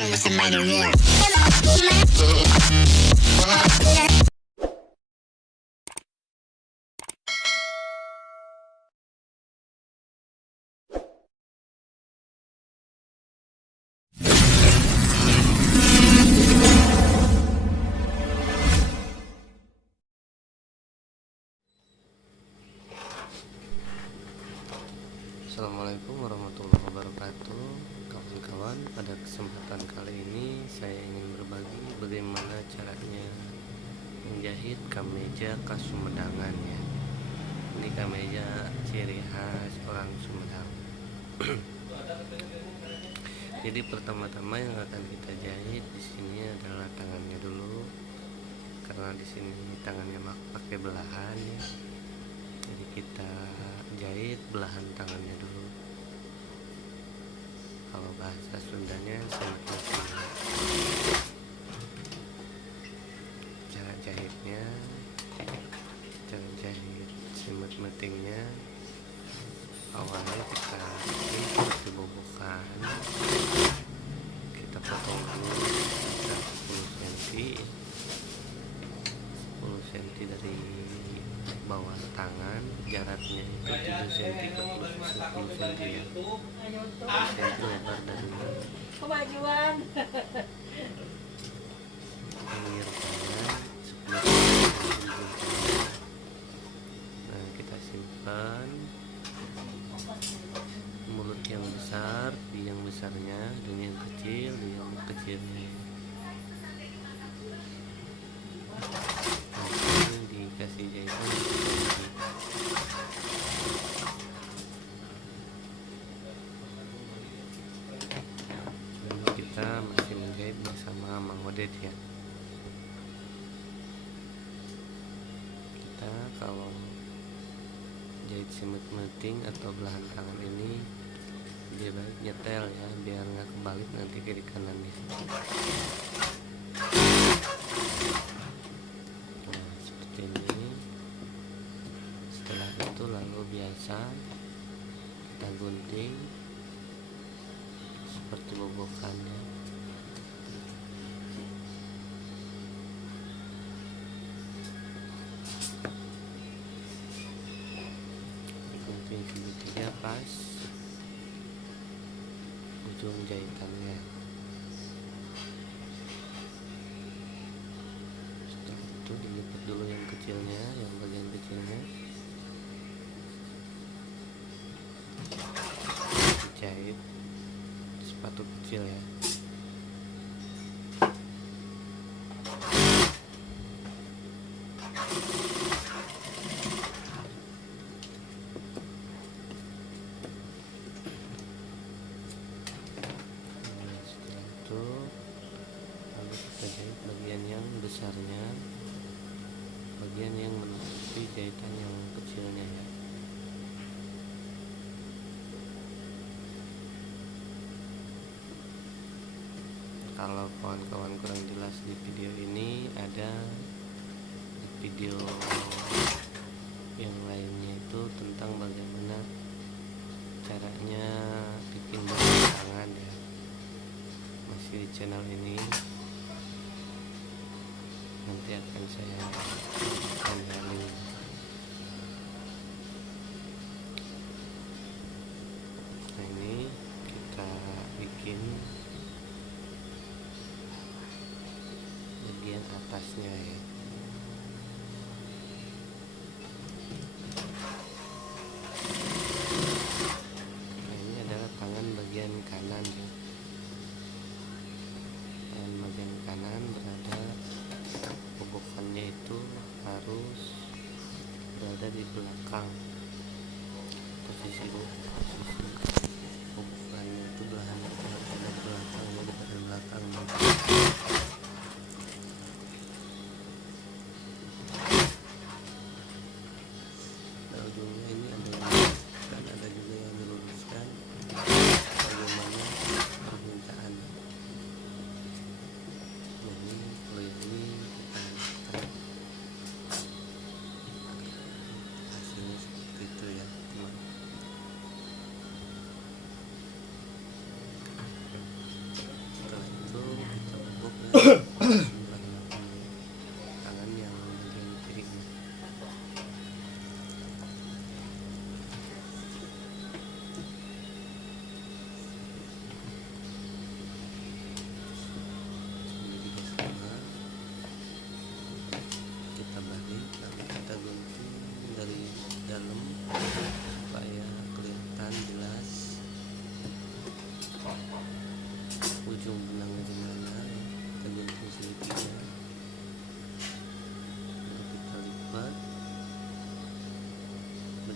Assalamualaikum warahmatullahi wabarakatuh. Kawan-kawan, pada kesempatan kali ini saya ingin berbagi bagaimana caranya menjahit kemeja khas Sumedang ya. Ini kemeja ciri khas orang Sumedang. Jadi pertama-tama yang akan kita jahit di sini adalah tangannya dulu, karena di sini tangannya pakai belahan ya. Jadi kita jahit belahan tangannya dulu. Kalau bahasa Sundanya semut-meting. Cara jahitnya, cara jahit semut-metingnya, awalnya kita bikin seperti bobokan. Kita potong dulu sekitar 10 cm dari bawah tangan, jaraknya itu 7 cm ke 10 cm ya. 10 cm lebar dari Kemajuan. pinggir tangan, 10 cm. Nah, kita simpan mulut yang besar di yang besarnya, dan yang kecil di yang kecilnya. Dikasih jahitan dan kita masih menjahit bersama Mang Odet ya. Kita kalau jahit semut-meting atau belahan tangan ini dia baik nyetel ya, biar nggak kebalik nanti kiri kanannya. Seperti ini. Setelah itu lalu biasa kita gunting seperti bobokannya. Gunting segitiga pas ujung jahitannya. Setelah itu dilipat dulu yang kecilnya, yang bagian kecilnya dijahit sepatu kecil ya. Setelah itu lalu kita jahit bagian yang besarnya, bagian yang menutupi jahitan yang kecilnya ya. Kalau kawan-kawan kurang jelas di video ini, ada di video yang lainnya itu tentang bagaimana caranya bikin belahan tangan ya, masih di channel ini. Nanti akan saya berikan link. Nah, ini kita bikin bagian atasnya ya. Nah, ini adalah tangan bagian kanan ya. Tangan bagian kanan berada, bobokannya itu harus berada di belakang. Posisi bobokannya itu belahan ada belakang, ada pada belakang. Nah, ujungnya ini ada yang dan ada juga yang diluruskan bagaimana permintaan. Jadi kalau ini kita lihat hasilnya seperti itu ya teman. Setelah itu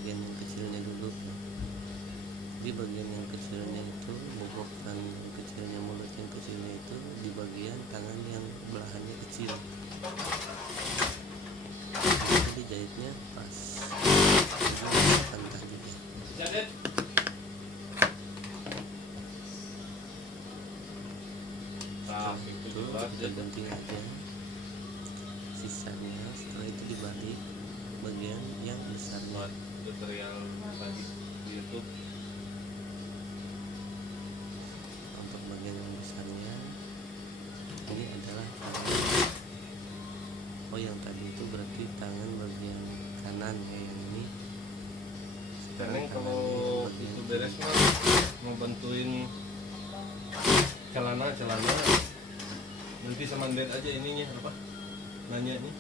bagian yang kecilnya dulu. Di bagian yang kecilnya itu, bobokan yang kecilnya, mulut yang kecilnya itu di bagian tangan yang belahannya kecil. Jadi jahitnya pas tadi ya. Itu kita gunting aja sisanya. Setelah itu dibalik bagian yang besar. Buat tutorial tadi di YouTube. Untuk bagian yang besarnya ini adalah yang tadi itu berarti tangan bagian kanan ya, yang ini. Sekarang kalau itu beres mah mau bantuin celana nanti sama Ded aja ininya apa nanya nih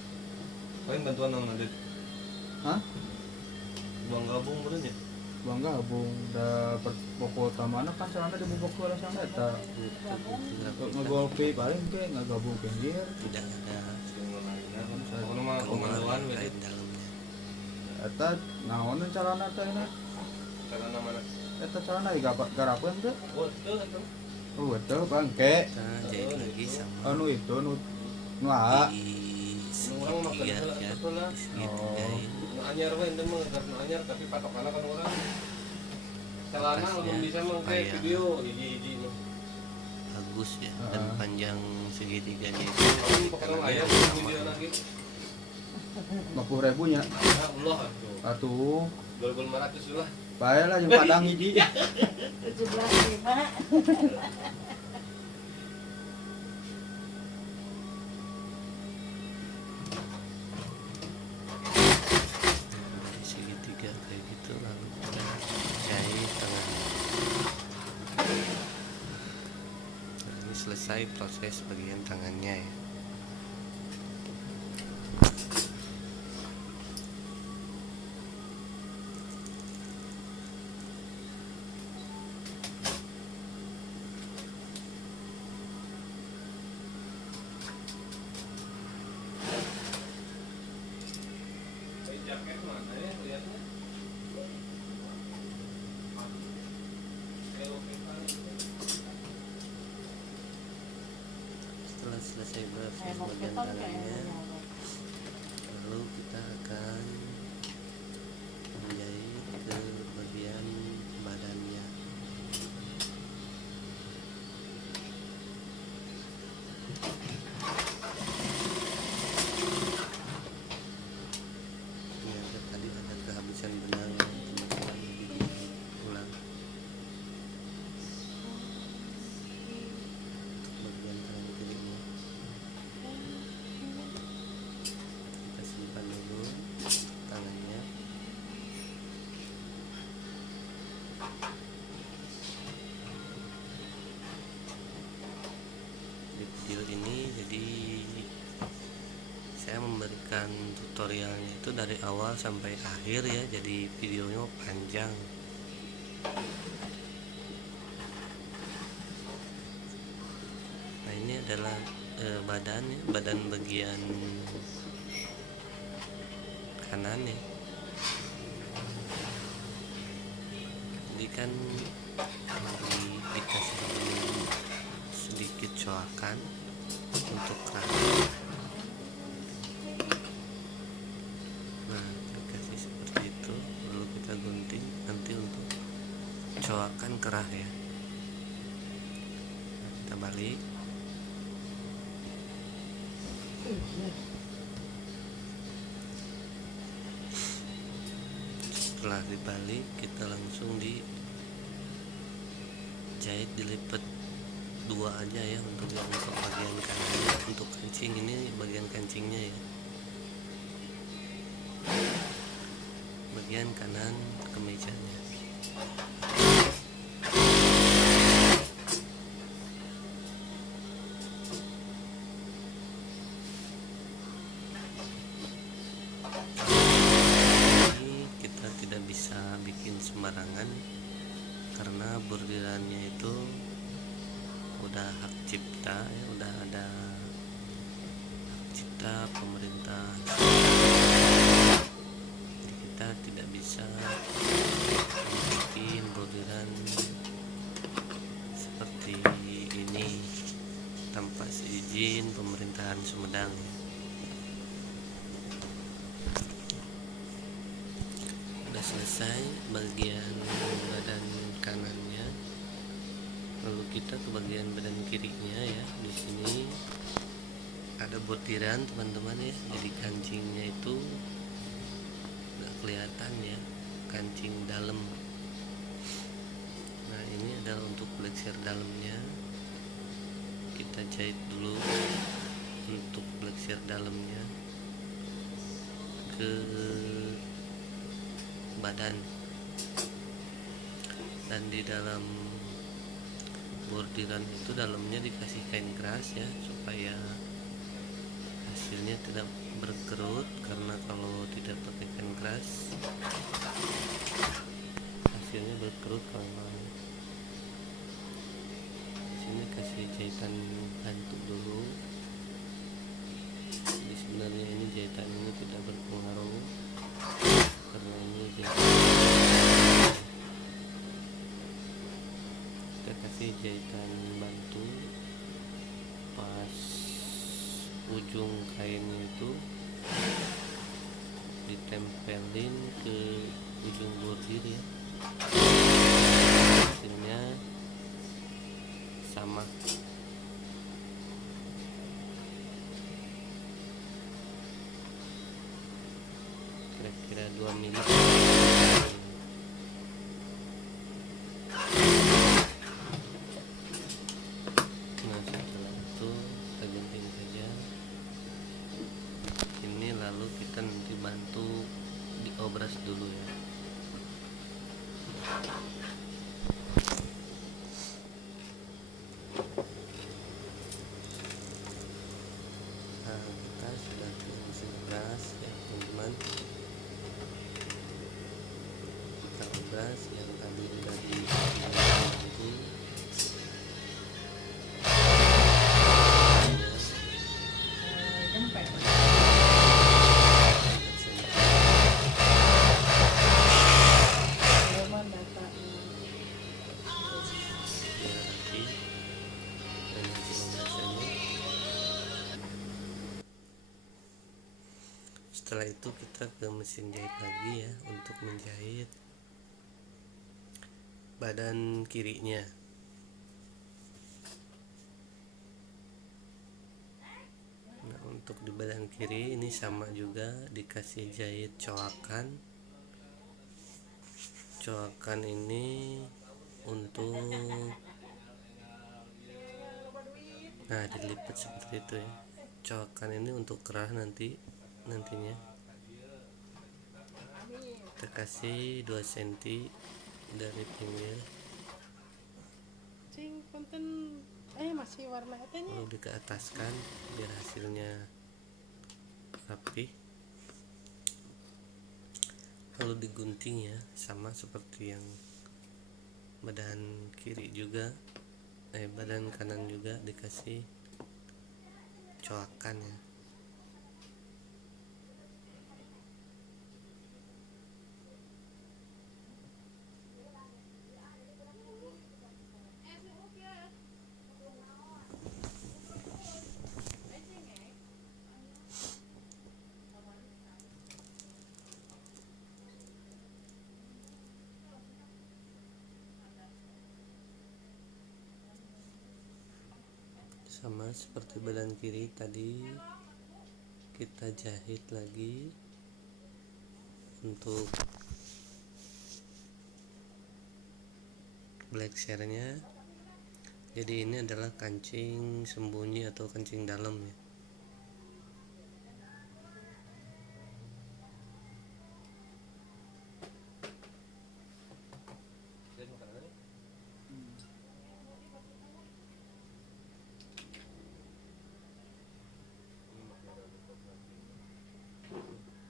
paling bantuan sama Ded. Hah? Buang gabung bener ya? Bang gabung da pokok tamana kan celana di bubuk kelas yang eta. Ngegolpi paling ke ngagabung pinggir. Tidak ada Kalau mah komandoan lain gitu. dalamnya. Eta naon celana teh na? Celana mana? Eta celana garapeun teh. Oh, itu. Oh, betul bangke. Kita jahit lagi sama Anu itu nu a. di Orang mah segitiga ya, betul lah. di segitiga ini. Nu anyar we ente mah karena anyar tapi patokanna kan orang. Celana belum bisa mengke supaya video hiji-hiji mah. bagus ya, dan panjang segitiganya itu Kamu pokoknya ayam video lagi. 50.000 nya. Ya Allah atuh. Atuh, 2.500 lah. bae lah jeung padang hiji. 17.5. dari segitiga kayak gitu, lalu kita jahit tengahnya. Nah, ini selesai proses bagian tangannya ya. Jaket mana ya lihatnya? Setelah selesai proses bagian tangannya, lalu kita akan menjahit ke bagian badannya. Ternyata tadi ada kehabisan benang yang teman-teman ulang. Bagian tangan kirinya kita simpan dulu tangannya. Di video ini jadi saya memberikan tutorialnya itu dari awal sampai akhir ya, jadi videonya panjang. Nah, ini adalah badan ya, badan bagian kanan ya. Jadi kan dikasih sedikit coakan untuk kerah. Nah, dikasih seperti itu, lalu kita gunting nanti untuk coakan kerah ya. Nah, kita balik. Setelah dibalik, kita langsung dijahit, dilipat dua aja ya untuk bagian kanannya. Untuk kancing ini bagian kancingnya ya, bagian kanan kemejanya. Ini kita tidak bisa bikin sembarangan karena bordirannya itu udah hak cipta ya, udah ada hak cipta pemerintah. Jadi kita kita tidak bisa bikin bordiran seperti ini tanpa seizin pemerintahan Sumedang. Sudah selesai bagian badan kanannya, lalu kita ke bagian badan kirinya ya. Di sini ada bordiran teman-teman ya, jadi kancingnya itu nggak kelihatan ya, kancing dalam. Nah ini adalah untuk plexer dalamnya, kita jahit dulu untuk plexer dalamnya ke badan, dan di dalam bordiran itu dalamnya dikasih kain keras ya, supaya hasilnya tidak berkerut, karena kalau tidak pakai kain keras hasilnya berkerut kawan. Sini kasih jahitan bantu dulu. Jadi sebenarnya ini jahitan ini tidak berpengaruh karena ini jahitan. Kita kasih jahitan bantu pas ujung kainnya itu ditempelin ke ujung bordir ya, hasilnya sama. Kira-kira 2 mili. Nah setelah itu kita gunting saja ini, lalu kita nanti bantu diobras dulu ya. Nah kita sudah ke mesin obras ya teman-teman. Kita obras yang tadi sudah dibantu. Setelah itu kita ke mesin jahit lagi ya untuk menjahit badan kirinya. Nah untuk di badan kiri ini sama juga dikasih jahit coakan. Coakan ini untuk dilipat seperti itu ya. Coakan ini untuk kerah nantinya kita kasih 2 cm dari pinggir, masih warna lalu dikeataskan biar hasilnya rapi, lalu digunting ya, sama seperti yang badan kiri juga, badan kanan juga dikasih coakan ya. Sama seperti badan kiri tadi, kita jahit lagi untuk plexernya. Jadi ini adalah kancing sembunyi atau kancing dalam ya.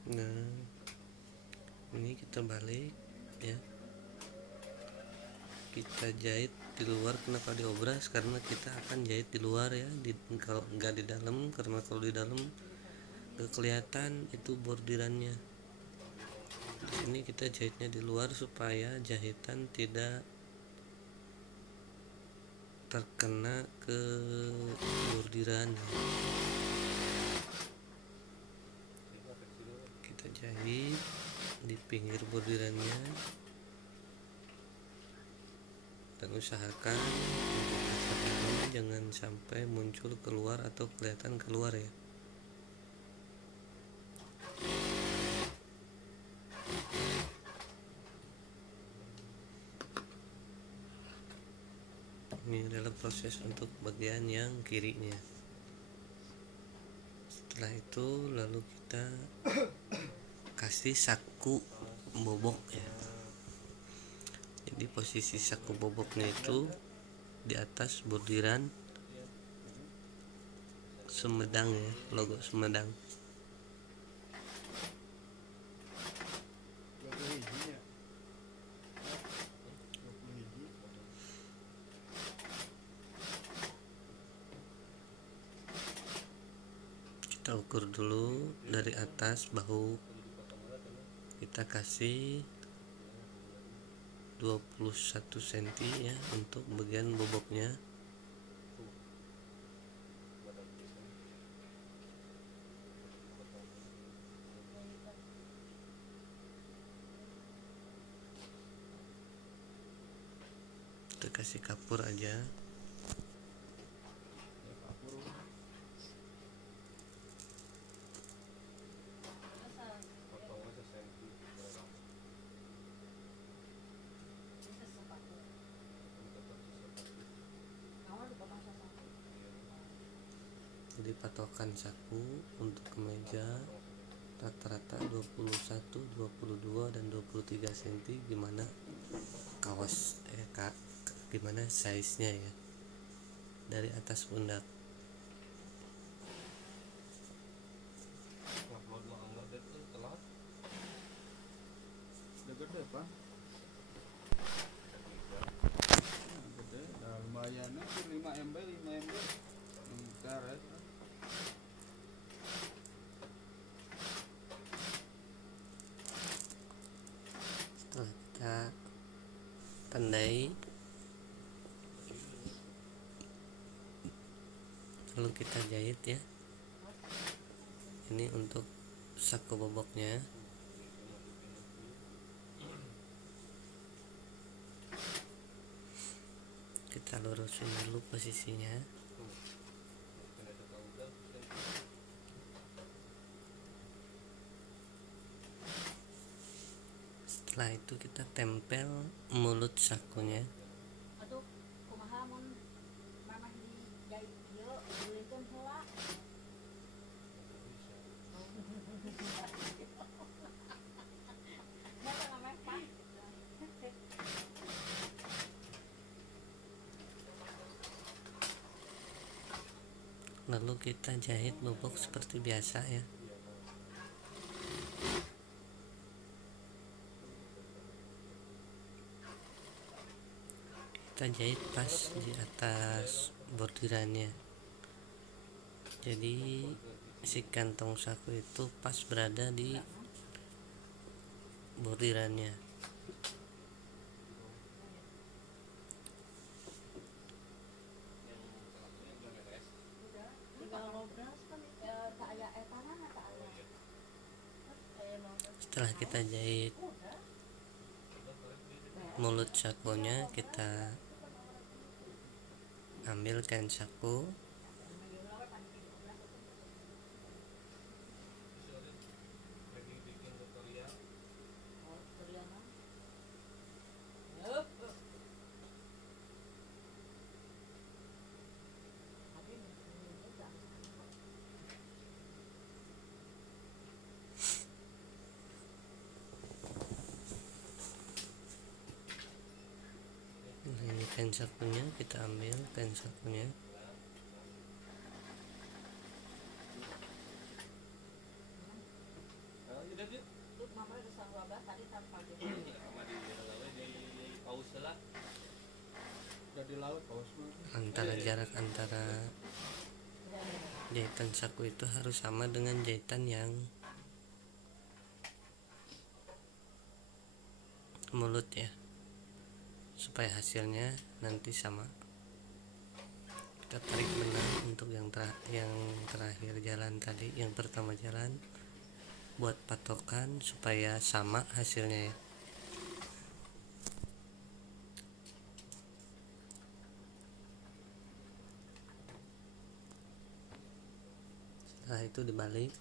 Nah ini kita balik ya, kita jahit di luar. Kenapa diobras? Karena kita akan jahit di luar ya, kalau nggak di dalam, karena kalau di dalam nggak kelihatan itu bordirannya. Di sini kita jahitnya di luar supaya jahitan tidak terkena ke bordiran. Kita jahit di pinggir bordirannya dan usahakan untuk akar jangan sampai muncul keluar atau kelihatan keluar ya. Ini adalah proses untuk bagian yang kirinya. Setelah itu lalu kita kasih saku bobok ya. Jadi posisi saku boboknya itu di atas bordiran Sumedang ya, logo Sumedang. Kita ukur dulu dari atas bahu, kita kasih 21 cm ya untuk bagian boboknya. Kita kasih kapur aja. Jadi patokan saku untuk kemeja rata-rata 21, 22 dan 23 cm, gimana kaos gimana size-nya ya dari atas pundak. Udah gede pak. Gede, udah lumayan sih 5 MB karet. Setelah kita tandai, lalu kita jahit ya. Ini untuk saku boboknya. Kita lurusin dulu posisinya. Setelah itu kita tempel mulut sakunya. Aduh, kumaha mun mamah dijahit ieu diulikeun heula. Masa namanya Pak? Lalu kita jahit bobok seperti biasa ya. Kita jahit pas di atas bordirannya. Jadi si kantong saku itu pas berada di bordirannya. Tinggal ngobras kan Tak aya etanan tak aya. Setelah kita jahit mulut sakunya, kita ambil kain saku, nah ini kain sakunya, kita ambil kain sakunya. Itu mamah geus 12 tadi tanpa gitu. Udah di laut paus mah. Antara jarak antara jahitan saku itu harus sama dengan jahitan yang mulut ya, supaya hasilnya nanti sama. Kita tarik benang untuk yang terakhir jalan tadi, yang pertama jalan, buat patokan supaya sama hasilnya ya. Setelah itu dibalik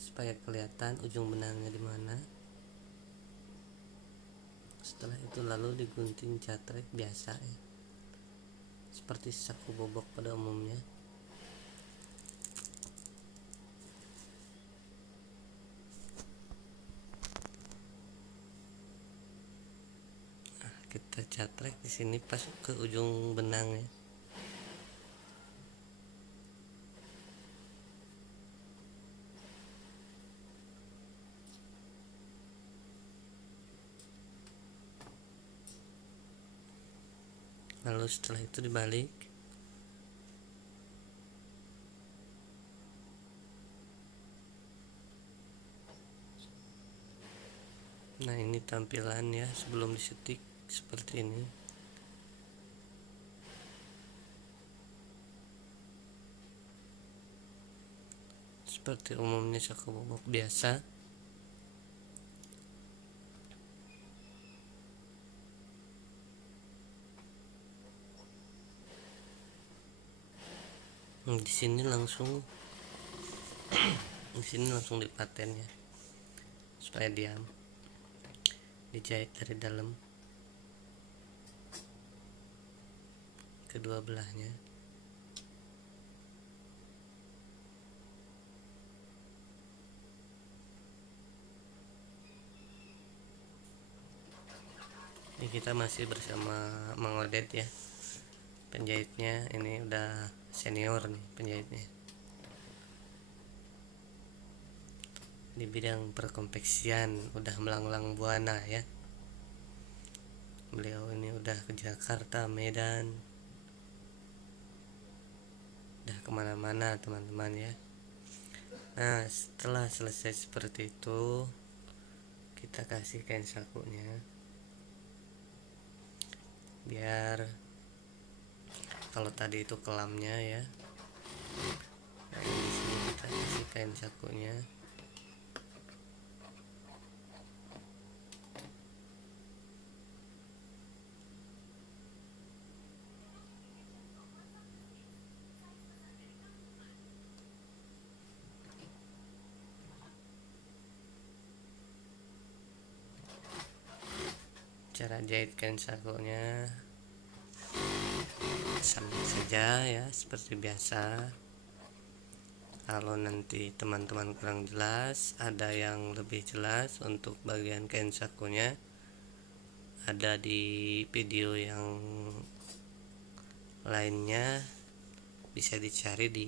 supaya kelihatan ujung benangnya di mana. Setelah itu lalu digunting catrek biasa ya, seperti saku bobok pada umumnya. Nah, kita catrek di sini pas ke ujung benang ya. Lalu setelah itu dibalik. Nah, ini tampilan ya sebelum disetik seperti ini. Seperti umumnya saku bobok biasa. Di sini langsung dipaten ya, supaya diam, dijahit dari dalam kedua belahnya. Ini kita masih bersama Mang Odet ya, penjahitnya. Ini udah senior nih penjahitnya di bidang perkonveksian, udah melanglang buana ya. Beliau ini udah ke Jakarta, Medan, udah kemana-mana teman-teman ya. Nah, setelah selesai seperti itu, kita kasih kain sakunya biar kalau tadi itu kelamnya ya. Nah, di sini kita kasih kain sakunya. Cara jahit kain sakunya sama saja ya, seperti biasa. Kalau nanti teman-teman kurang jelas, ada yang lebih jelas untuk bagian kain sakunya, ada di video yang lainnya, bisa dicari di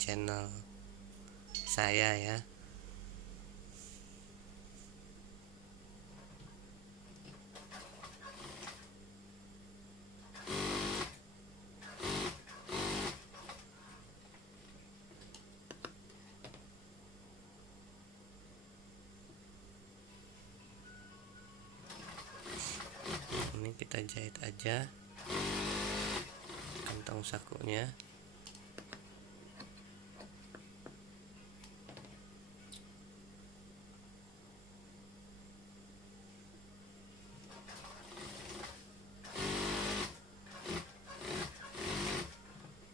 channel saya ya. Ini kita jahit aja kantong sakunya.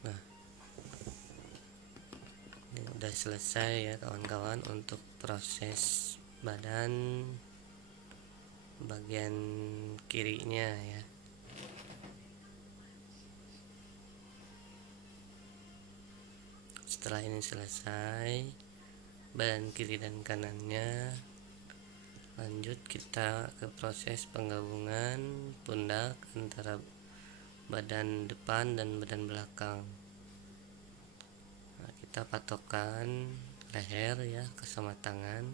Nah, ini udah selesai ya kawan-kawan untuk proses badan bagian kirinya ya. Setelah ini selesai badan kiri dan kanannya, lanjut kita ke proses penggabungan pundak antara badan depan dan badan belakang. Nah, kita patokkan leher ya ke sama tangan.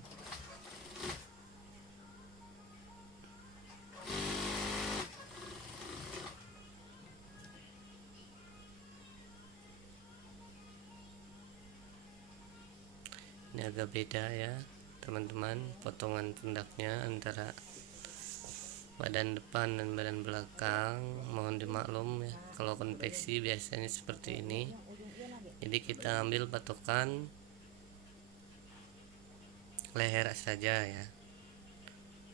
Ini agak beda ya, teman-teman, potongan pundaknya antara badan depan dan badan belakang. Mohon dimaklum ya, kalau konveksi biasanya seperti ini. Jadi kita ambil patokan leher saja ya,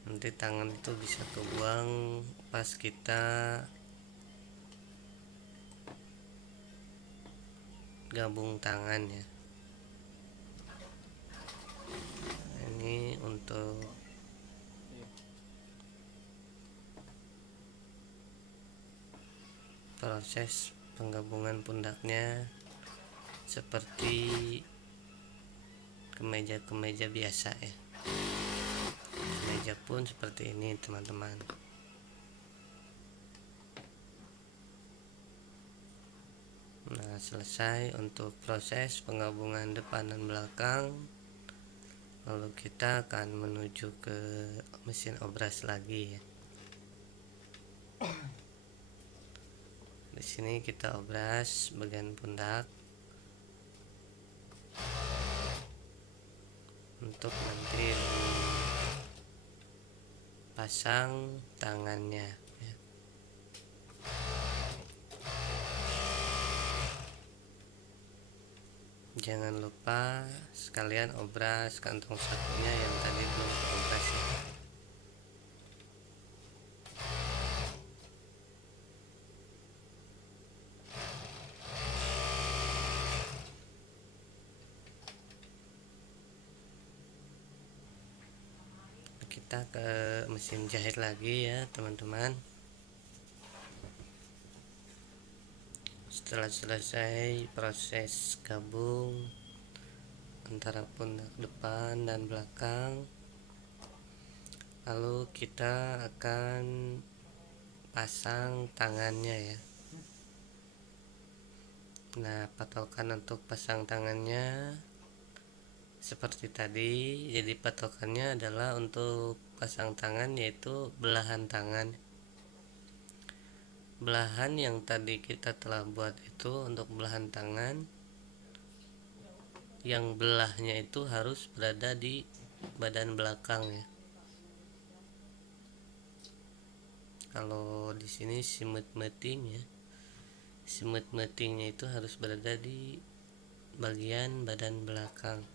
nanti tangan itu bisa kebuang pas kita gabung tangan ya. Ini untuk proses penggabungan pundaknya seperti kemeja biasa ya. Kemeja pun seperti ini teman-teman. Nah, selesai untuk proses penggabungan depan dan belakang. Lalu kita akan menuju ke mesin obras lagi ya. Di sini kita obras bagian pundak untuk nanti pasang tangannya ya. Jangan lupa sekalian obras kantong sakunya yang tadi belum obras ya. Kita ke mesin jahit lagi ya teman-teman. Setelah selesai proses gabung antara pundak depan dan belakang, lalu kita akan pasang tangannya ya. Nah, patokan untuk pasang tangannya seperti tadi. Jadi patokannya adalah untuk pasang tangan yaitu belahan tangan. Belahan yang tadi kita telah buat itu untuk belahan tangan, yang belahnya itu harus berada di badan belakang ya. Kalau di sini simut meting ya, simut metingnya itu harus berada di bagian badan belakang.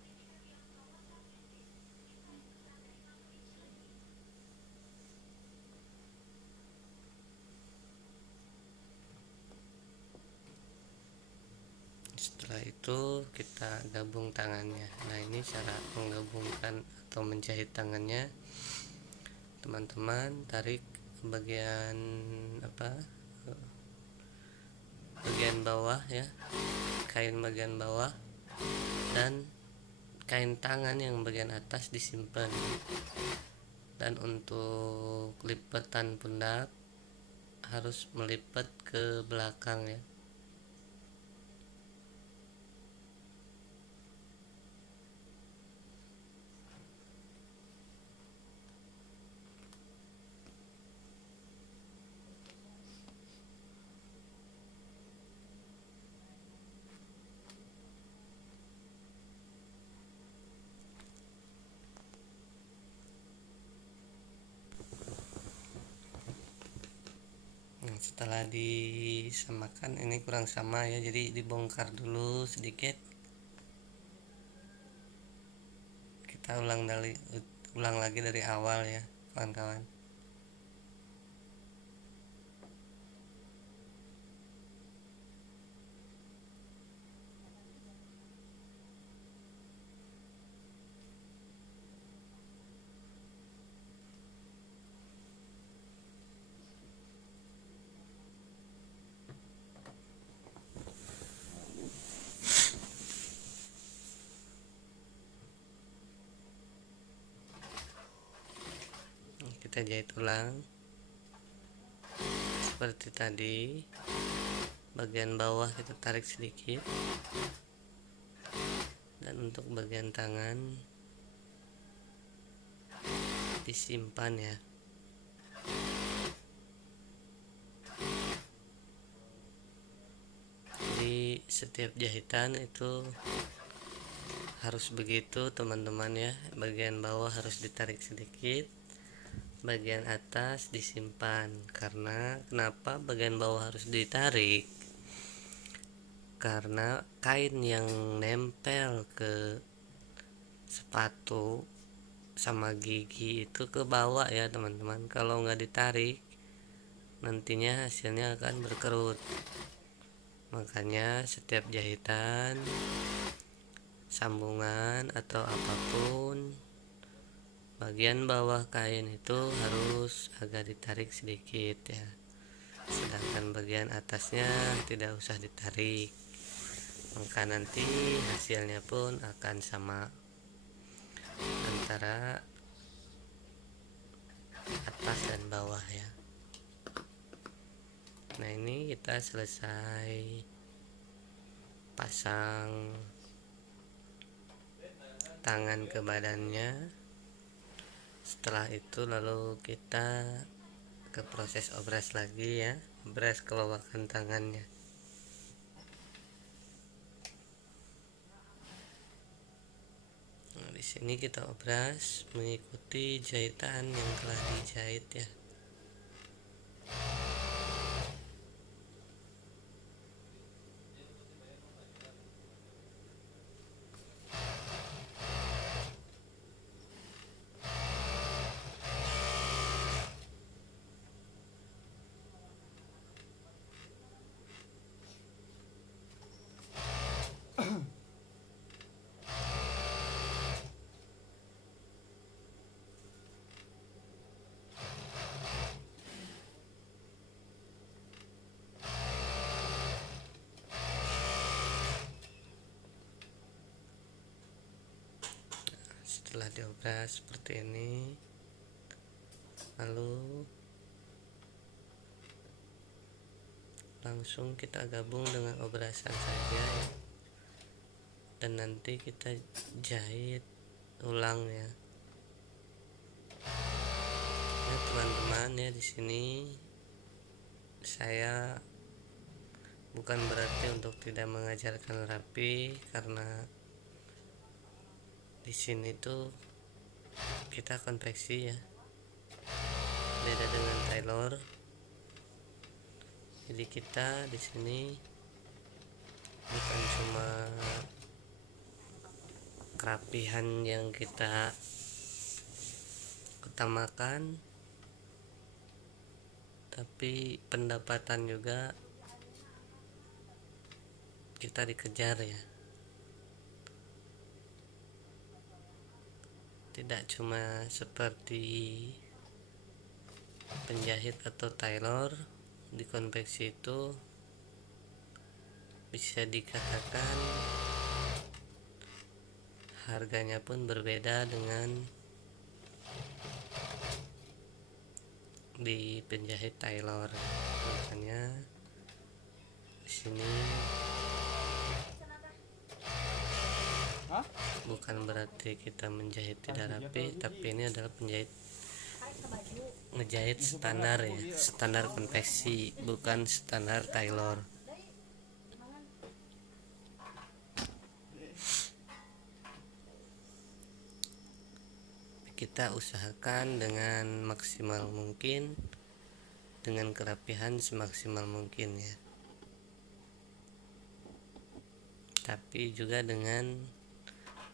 Setelah itu kita gabung tangannya. Nah, ini cara menggabungkan atau menjahit tangannya teman-teman. Tarik bagian bagian bawah ya, kain bagian bawah, dan kain tangan yang bagian atas disimpan. Dan untuk lipatan pundak harus melipat ke belakang ya. Setelah disamakan, ini kurang sama ya, jadi dibongkar dulu sedikit. Kita ulang lagi dari awal ya kawan-kawan. Kita jahit ulang seperti tadi. Bagian bawah kita tarik sedikit, dan untuk bagian tangan disimpan ya. Jadi setiap jahitan itu harus begitu teman-teman ya. Bagian bawah harus ditarik sedikit, bagian atas disimpan. Karena kenapa bagian bawah harus ditarik? Karena kain yang nempel ke sepatu sama gigi itu ke bawah ya teman-teman. Kalau nggak ditarik nantinya hasilnya akan berkerut. Makanya setiap jahitan, sambungan atau apapun, bagian bawah kain itu harus agak ditarik sedikit ya. Sedangkan bagian atasnya tidak usah ditarik. Maka nanti hasilnya pun akan sama antara atas dan bawah ya. Nah, ini kita selesai pasang tangan ke badannya. Setelah itu lalu kita ke proses obras lagi ya, obras kelowakan tangannya. Nah, di sini kita obras mengikuti jahitan yang telah dijahit ya. Setelah diobras seperti ini, lalu langsung kita gabung dengan obrasan saja ya. Dan nanti kita jahit ulang ya. Nah, teman-teman ya, di sini saya bukan berarti untuk tidak mengajarkan rapi, karena di sini tuh kita konveksi ya, beda dengan tailor. Jadi kita di sini bukan cuma kerapihan yang kita utamakan, tapi pendapatan juga kita dikejar ya. Tidak cuma seperti penjahit atau tailor, di konveksi itu bisa dikatakan harganya pun berbeda dengan di penjahit tailor. Makanya di sini bukan berarti kita menjahit tidak rapi, tapi ini adalah penjahit ngejahit standar ya, standar konveksi, bukan standar tailor. Kita usahakan dengan maksimal mungkin, dengan kerapihan semaksimal mungkin ya, tapi juga dengan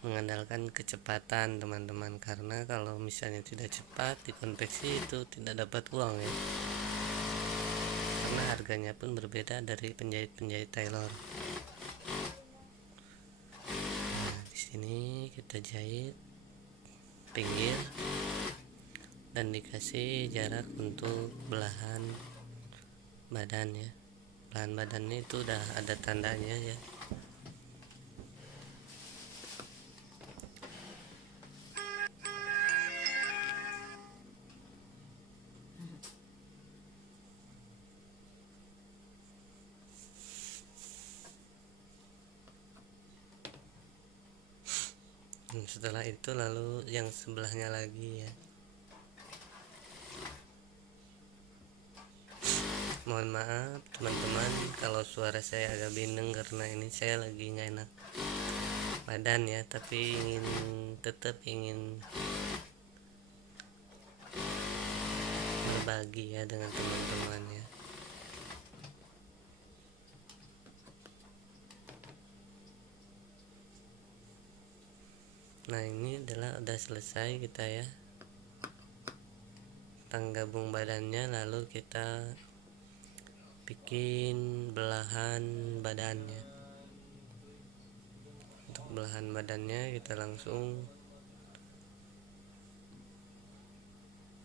mengandalkan kecepatan teman-teman. Karena kalau misalnya tidak cepat di konveksi itu tidak dapat uang ya, karena harganya pun berbeda dari penjahit-penjahit tailor. Nah, di sini kita jahit pinggir dan dikasih jarak untuk belahan badan ya. Belahan badannya itu udah ada tandanya ya. Setelah itu lalu yang sebelahnya lagi ya. Mohon maaf teman-teman kalau suara saya agak bindeng, karena ini saya lagi nggak enak badan ya, tapi tetap ingin berbagi ya dengan teman-teman ya. Nah, ini adalah udah selesai kita ya, kita gabung badannya, lalu kita bikin belahan badannya. Untuk belahan badannya kita langsung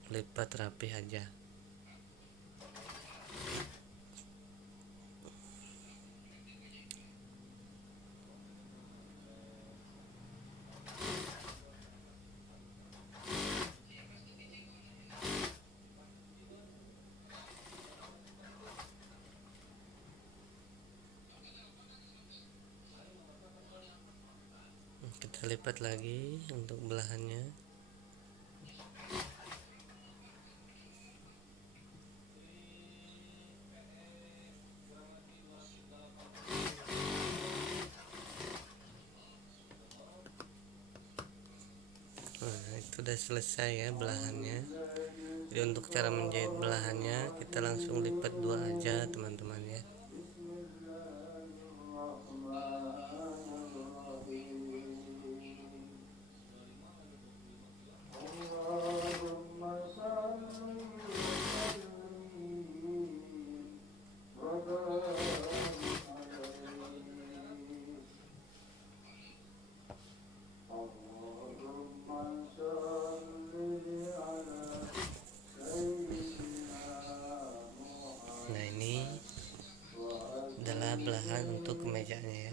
lipat rapi aja. Kita lipat lagi untuk belahannya. Nah, itu udah selesai ya belahannya. Jadi untuk cara menjahit belahannya kita langsung lipat dua aja teman-teman ya. Nah, ini adalah belahan untuk kemejanya ya.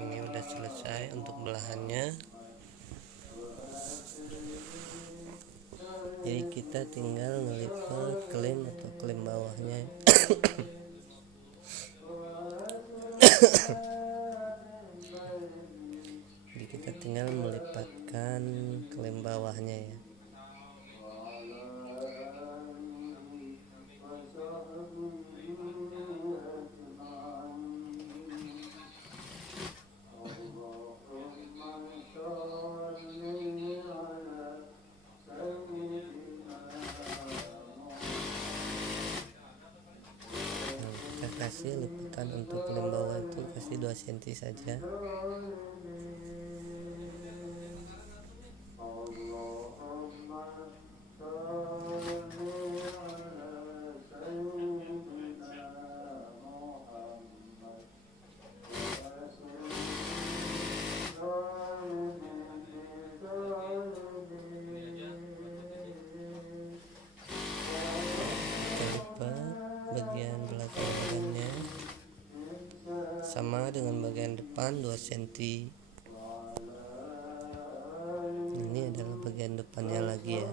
Ini udah selesai untuk belahannya. Jadi kita tinggal ngelipat klem atau klem bawahnya. Jadi kita tinggal melipatkan klem bawahnya ya. Kita kasih lipatan untuk klem bawah itu kasih 2 cm saja. Bagian belakang badannya sama dengan bagian depan 2 cm. Ini adalah bagian depannya lagi ya.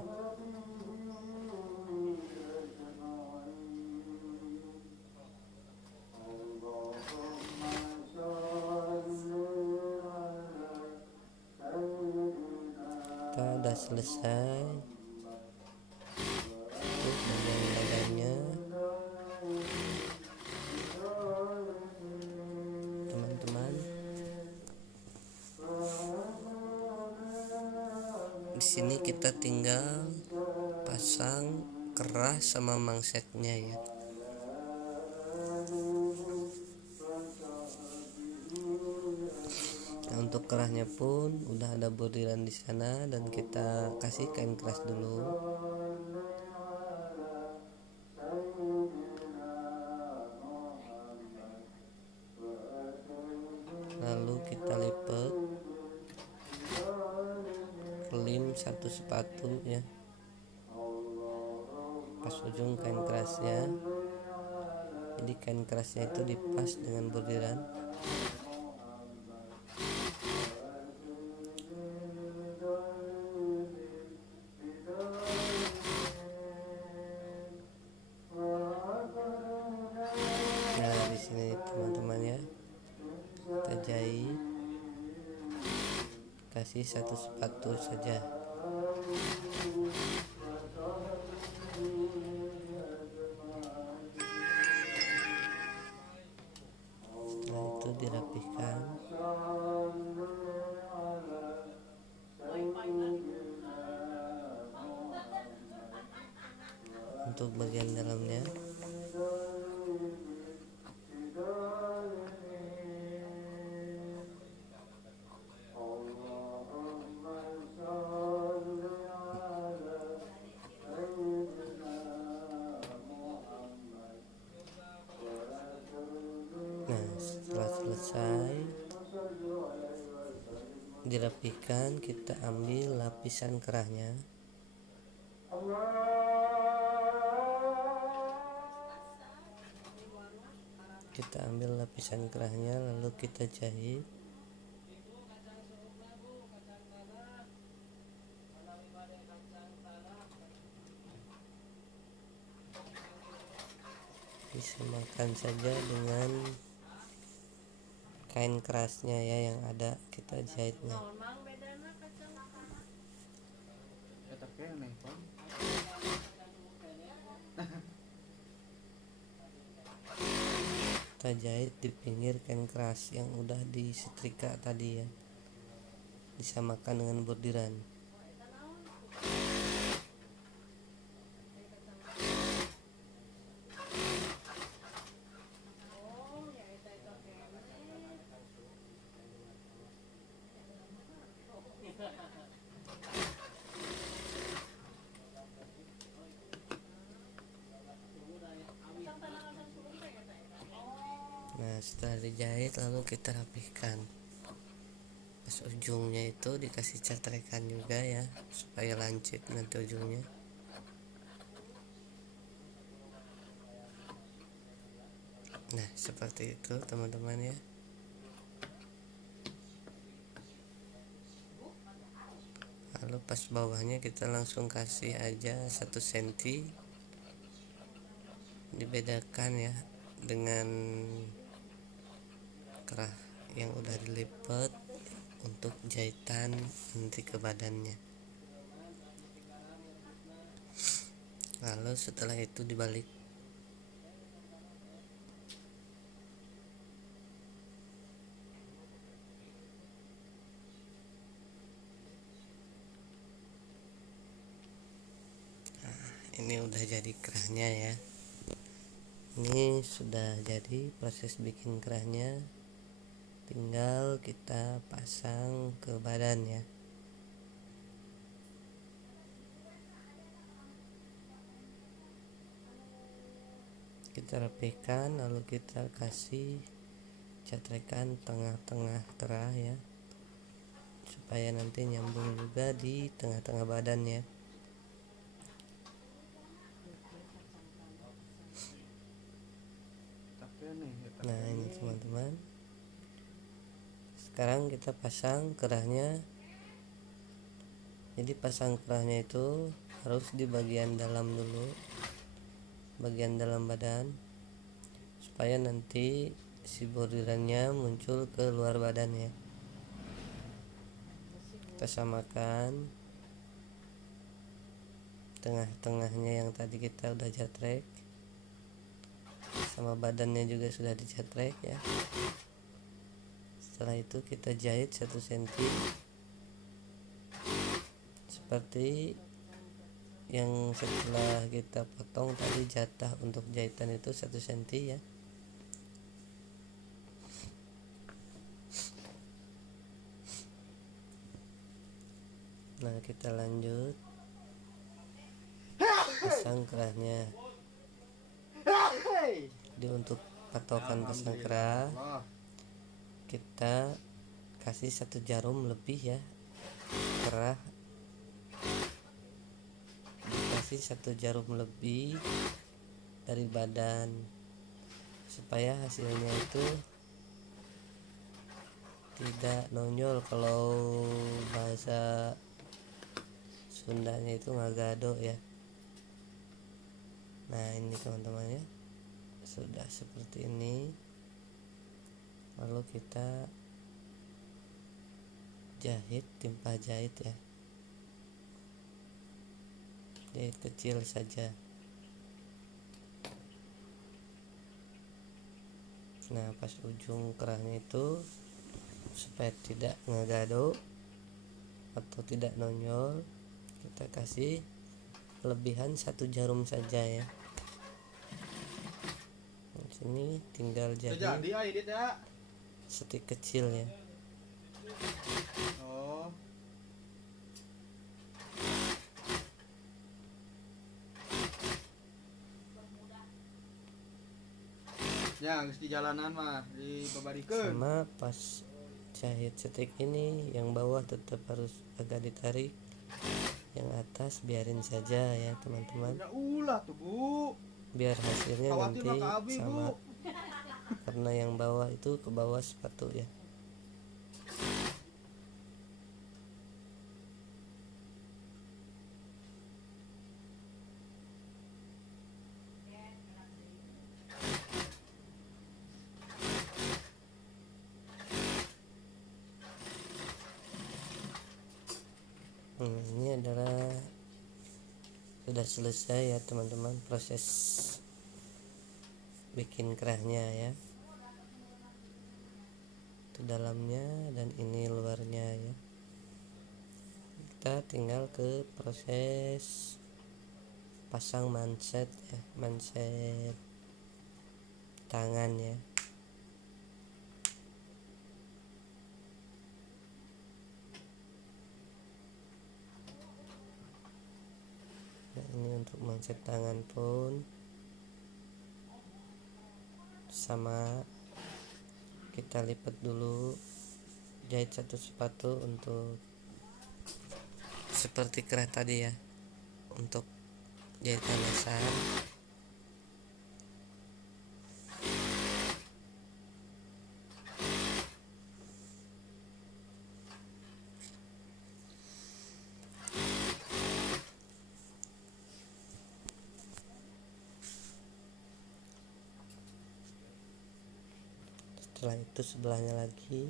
Kita udah selesai untuk bagian badannya. Teman-teman, di sini kita tinggal pasang keras sama mangsetnya ya. Nah, untuk kerahnya pun udah ada bordiran di sana dan kita kasih kain keras dulu. Lalu kita lipat klem satu sepatu ya, pas ujung kain kerasnya. Jadi kain kerasnya itu dipas dengan bordiran. Nah, di sini teman-teman ya, kita jahit, kasih satu sepatu saja. dirapihkan. Untuk bagian dalamnya setelah selesai dirapihkan, kita ambil lapisan kerahnya. Lalu kita jahit. Disamakan saja dengan kain kerasnya ya, yang ada kita jahitnya. Kita jahit di pinggir kain keras yang udah disetrika tadi ya, disamakan dengan bordiran. Nah, setelah dijahit lalu kita rapihkan. Pas ujungnya itu dikasih catrekan juga ya, supaya lancip nanti ujungnya. Nah, seperti itu teman-teman ya. Lalu pas bawahnya kita langsung kasih aja 1 cm, dibedakan ya dengan kerah yang udah dilipat untuk jahitan nanti ke badannya. Lalu setelah itu dibalik. Ini udah jadi kerahnya ya. Ini sudah jadi proses bikin kerahnya, tinggal kita pasang ke badan ya. Kita rapihkan lalu kita kasih catrekan tengah-tengah kerah ya, supaya nanti nyambung juga di tengah-tengah badan ya. Nah, ini teman-teman. Sekarang kita pasang kerahnya. Jadi pasang kerahnya itu harus di bagian dalam dulu, bagian dalam badan, supaya nanti si bordirannya muncul ke luar badan ya. Kita samakan tengah-tengahnya yang tadi kita udah jatrek, sama badannya juga sudah dijatrek ya. Setelah itu kita jahit 1 cm seperti yang setelah kita potong tadi, jatah untuk jahitan itu 1 cm ya. Nah, kita lanjut pasang kerahnya. Jadi untuk patokan pasang kerah kita kasih 1 jarum lebih ya, kerah dikasih 1 jarum lebih dari badan, supaya hasilnya itu tidak nonjol. Kalau bahasa Sundanya itu ngagado ya. Nah, ini teman-teman ya, sudah seperti ini. Lalu kita jahit, timpa jahit ya, jahit kecil saja. Nah pas ujung kerahnya itu supaya tidak ngegado atau tidak nonyol, kita kasih lebihan 1 jarum saja ya. Di sini tinggal Udah jahit jadi Dit ya. setik kecil ya. Oh. Ya, geus di jalanan mah di babarikeun. Sama pas jahit setik ini yang bawah tetap harus agak ditarik, yang atas biarin saja ya teman-teman, Ya ulah tuh Bu. biar hasilnya Khawatir nanti mah ke Abi, sama, Bu. karena yang bawah itu ke bawah sepatu ya. Ini adalah sudah selesai ya teman-teman proses bikin kerahnya ya. Itu dalamnya dan ini luarnya ya. Kita tinggal ke proses pasang manset ya, manset tangan ya. Nah, ini untuk manset tangan pun sama, kita lipat dulu, jahit satu sepatu untuk seperti kerah tadi ya, untuk jahitan dasar. Setelah itu sebelahnya lagi.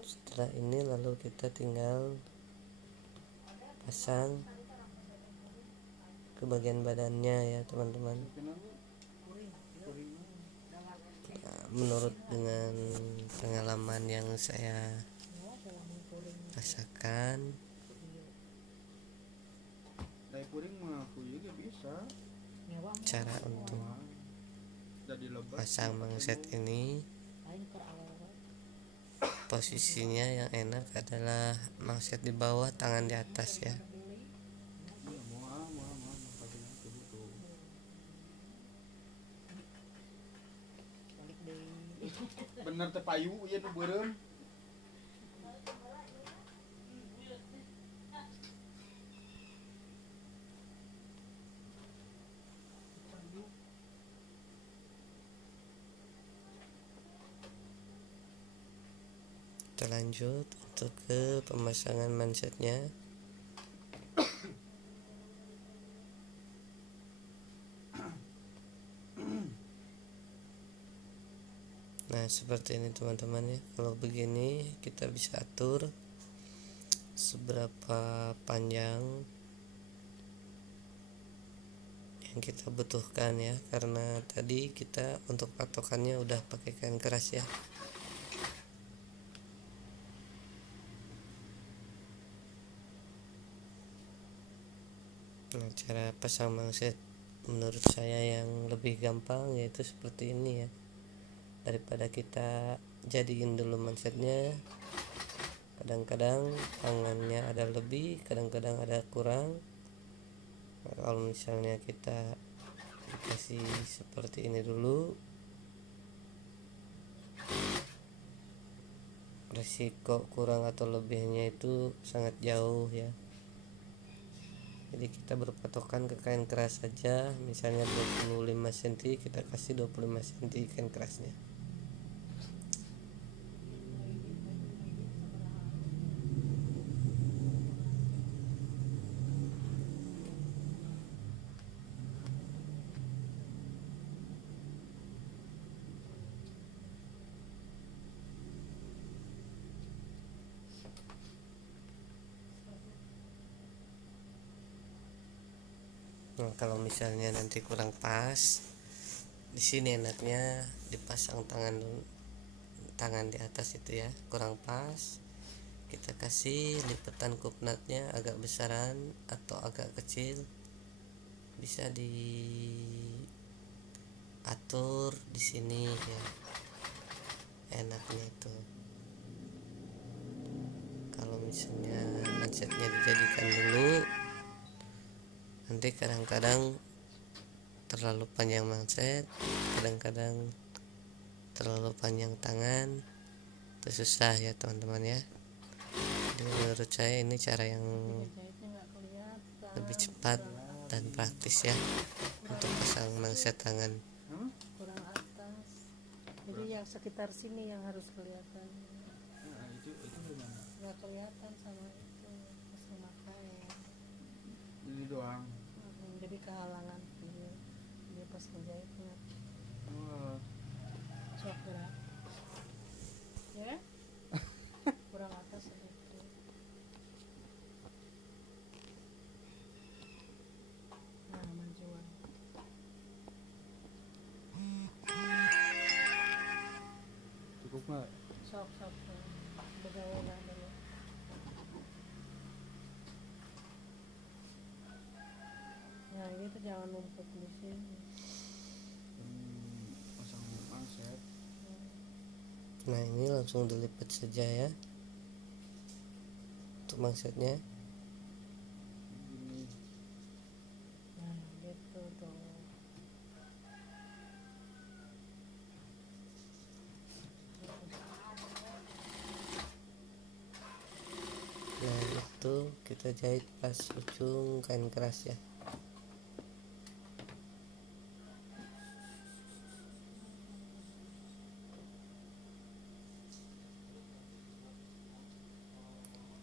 Setelah ini lalu kita tinggal pasang ke bagian badannya ya teman-teman. Nah, menurut dengan pengalaman yang saya rasakan, Dai puring mah aku juga bisa. cara untuk Jadi lebat. pasang mangset ini, posisinya yang enak adalah mangset di bawah, tangan di atas ya. Bener teh payu ieu nu beureum. Kita lanjut untuk ke pemasangan mansetnya. Nah seperti ini teman-teman ya. Kalau begini kita bisa atur seberapa panjang yang kita butuhkan ya, karena tadi kita untuk patokannya udah pakai kain keras ya. Nah cara pasang mangset menurut saya yang lebih gampang yaitu seperti ini ya. Daripada kita jadiin dulu mansetnya, kadang-kadang tangannya ada lebih, kadang-kadang ada kurang. Nah, kalau misalnya kita kasih seperti ini dulu, risiko kurang atau lebihnya itu sangat jauh ya. Jadi kita berpatokan ke kain keras saja, misalnya 25 cm, kita kasih 25 cm kain kerasnya. Nah, kalau misalnya nanti kurang pas, di sini enaknya dipasang tangan di atas itu ya, kurang pas, kita kasih lipatan kupnatnya agak besaran atau agak kecil, bisa diatur di sini ya, enaknya itu. Kalau misalnya mansetnya dijadikan dulu, nanti kadang-kadang terlalu panjang manset, kadang-kadang terlalu panjang tangan, itu susah ya teman-teman ya. Jadi menurut saya ini cara yang Jahitnya nggak kelihatan. lebih cepat dan praktis ya untuk pasang manset tangan. Kurang atas. Jadi yang sekitar sini yang harus kelihatan. Nah, itu gimana? Nggak kelihatan sama itu pasang makain. Ini doang. Jadi kehalangan dia pas ngejahitnya. Oh, Sok gerak. Ya? Kurang atas itu. Nah, majuan. cukup nggak? Sok bergawelah dulu. Nah, ini tuh jangan numpuk di sini. Pasang manset. Nah, ini langsung dilipat saja ya untuk mansetnya. Gini. Nah, gitu dong. Nah, itu kita jahit pas ujung kain keras ya.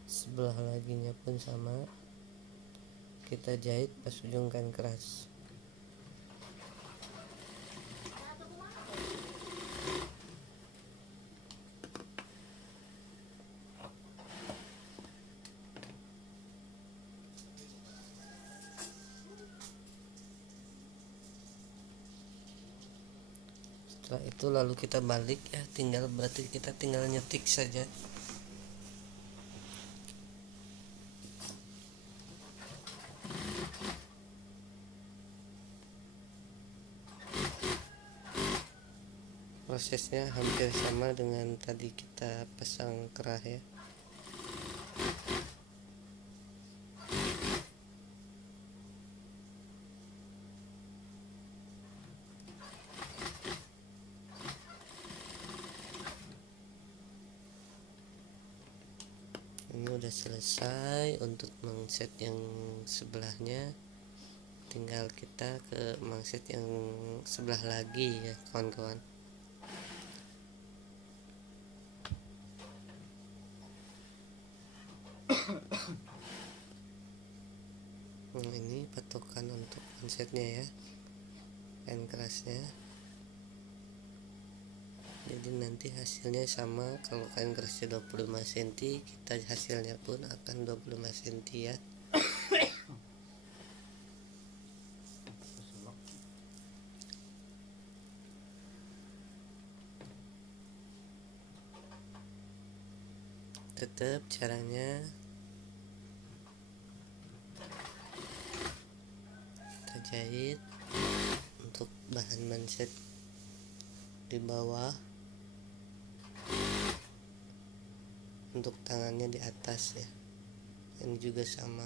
Sebelah laginya pun sama, kita jahit pas ujung kain keras. Setelah itu lalu kita balik ya, berarti kita tinggal nyetik saja. Prosesnya hampir sama dengan tadi kita pasang kerah ya. Ini udah selesai untuk mangset yang sebelahnya, tinggal kita ke mangset yang sebelah lagi ya kawan-kawan. Nah, ini patokan untuk mansetnya ya, kain kerasnya. Jadi nanti hasilnya sama, kalau kain kerasnya 25 cm, kita hasilnya pun akan 25 cm ya. Tetap caranya kita jahit untuk bahan manset di bawah, untuk tangannya di atas ya. Ini juga sama.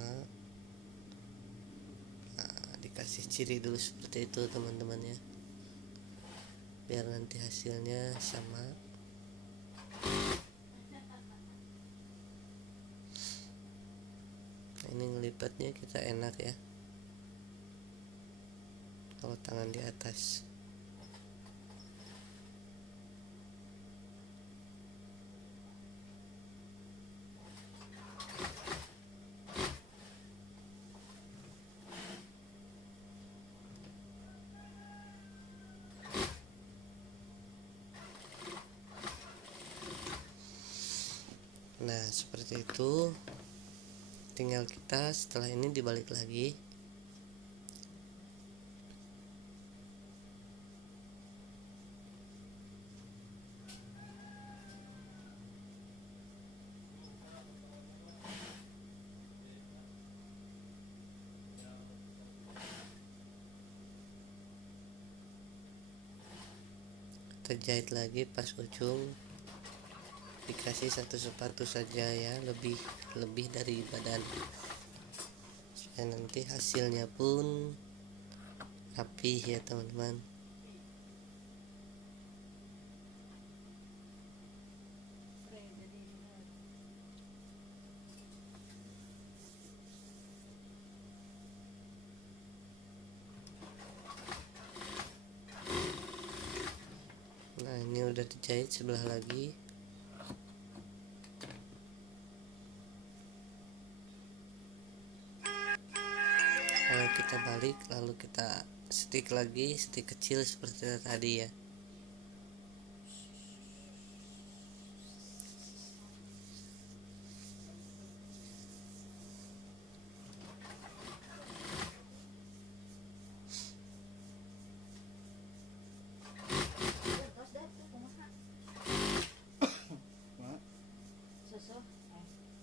Nah, dikasih ciri dulu seperti itu teman-teman ya, biar nanti hasilnya sama. Ini melipatnya kita enak ya kalau tangan di atas. Nah seperti itu, tinggal kita setelah ini dibalik lagi. Kita jahit lagi pas ujung, dikasih satu sepatu saja ya, lebih dari badan, supaya nanti hasilnya pun rapih ya teman-teman. Nah ini udah dijahit sebelah lagi. Lalu kita balik, lalu kita stick lagi, stick kecil seperti tadi ya. Terus dah tuh kumaha? Mak, Susu.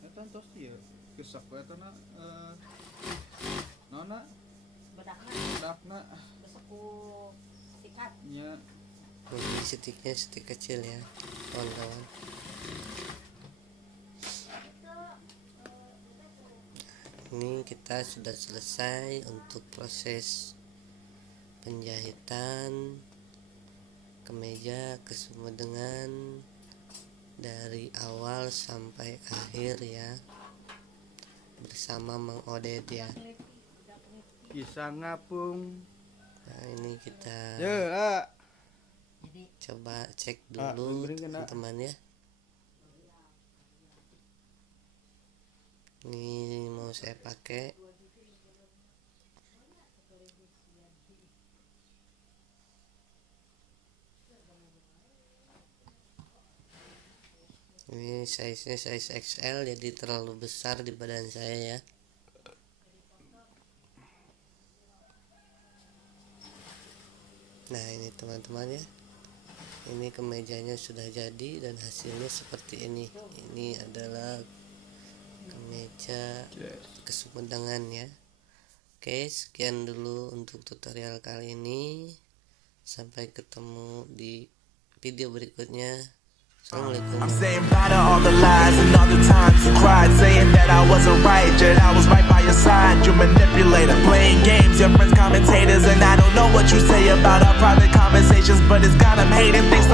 eta tos ieu gesak we eta na nona Bedakna dakna besok ku sikat. nya. Ini sticknya stick kecil ya kawan-kawan. Ini kita sudah selesai untuk proses penjahitan kemeja kesumedengan dari awal sampai akhir ya, bersama Mang Odet ya. Kisah ngapung. Nah ini kita coba cek dulu teman-teman ya. Ini mau saya pakai. Ini size-nya size XL, jadi terlalu besar di badan saya ya. Nah ini teman-teman ya, ini kemejanya sudah jadi dan hasilnya seperti ini. Ini adalah kemeja kesumedengan ya. Oke, sekian dulu untuk tutorial kali ini. Sampai ketemu di video berikutnya. Assalamualaikum. I'm saying bye to all the lies and all the times you cried, saying that I wasn't right, yet I was right by your side. You manipulator, playing games, your friends commentators, and I don't know what you say about our private conversations, but it's got 'em hating things.